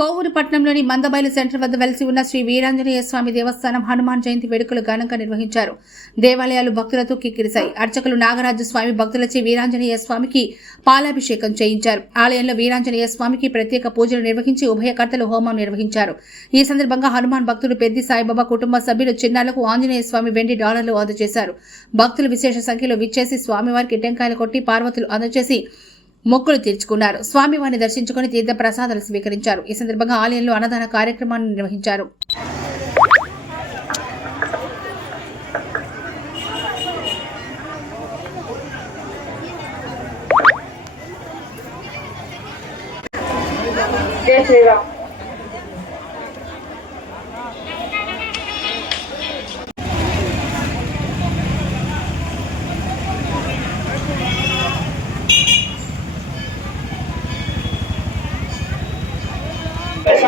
కోవూరు పట్టణంలోని మందబైలు సెంటర్ వద్ద వెలిసి ఉన్న శ్రీ వీరాంజనేయ స్వామి దేవస్థానం హనుమాన్ జయంతి వేడుకలు ఘనంగా నిర్వహించారు. దేవాలయాలు భక్తులతో కిక్కిరిశాయి. అర్చకులు నాగరాజు స్వామి భక్తులచే వీరాంజనేయ స్వామికి పాలాభిషేకం చేయించారు. ఆలయంలో వీరాంజనేయ స్వామికి ప్రత్యేక పూజలు నిర్వహించి ఉభయకర్తలు హోమం నిర్వహించారు. ఈ సందర్భంగా హనుమాన్ భక్తులు పెద్ది సాయిబాబా కుటుంబ సభ్యులు చిన్నాలకు ఆంజనేయ స్వామి వెండి డాలర్లు అందజేశారు. భక్తులు విశేష సంఖ్యలో విచ్చేసి స్వామివారికి టెంకాయలు కొట్టి పార్వతులు అందజేసి మొక్కులు తీర్చుకున్నారు. స్వామివారిని దర్శించుకుని తీర్థ ప్రసాదాలు స్వీకరించారు. ఈ సందర్భంగా ఆలయంలో అన్నదాన కార్యక్రమాన్ని నిర్వహించారు. జై శ్రీరామ్.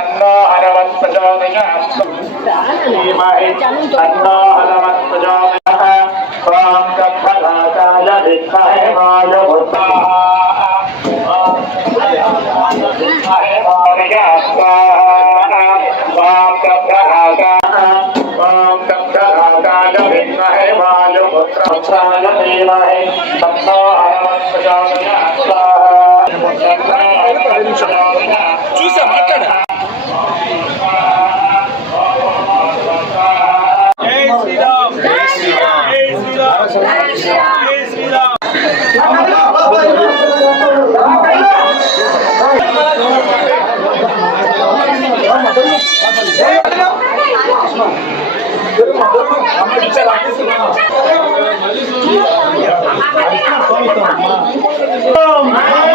तन्नो हनुमत् प्रचोदयात् धीमहि तन्नो हनुमत् प्रचोदयात् ॐ कपदाकाय विद्महे वायुभूताः ॐ विद्महे वायुभूताः ॐ कपदाकाय ॐ कपदाकाय विद्महे वायुभूताः धीमहि तन्नो हनुमत् प्रचोदयात् Come on.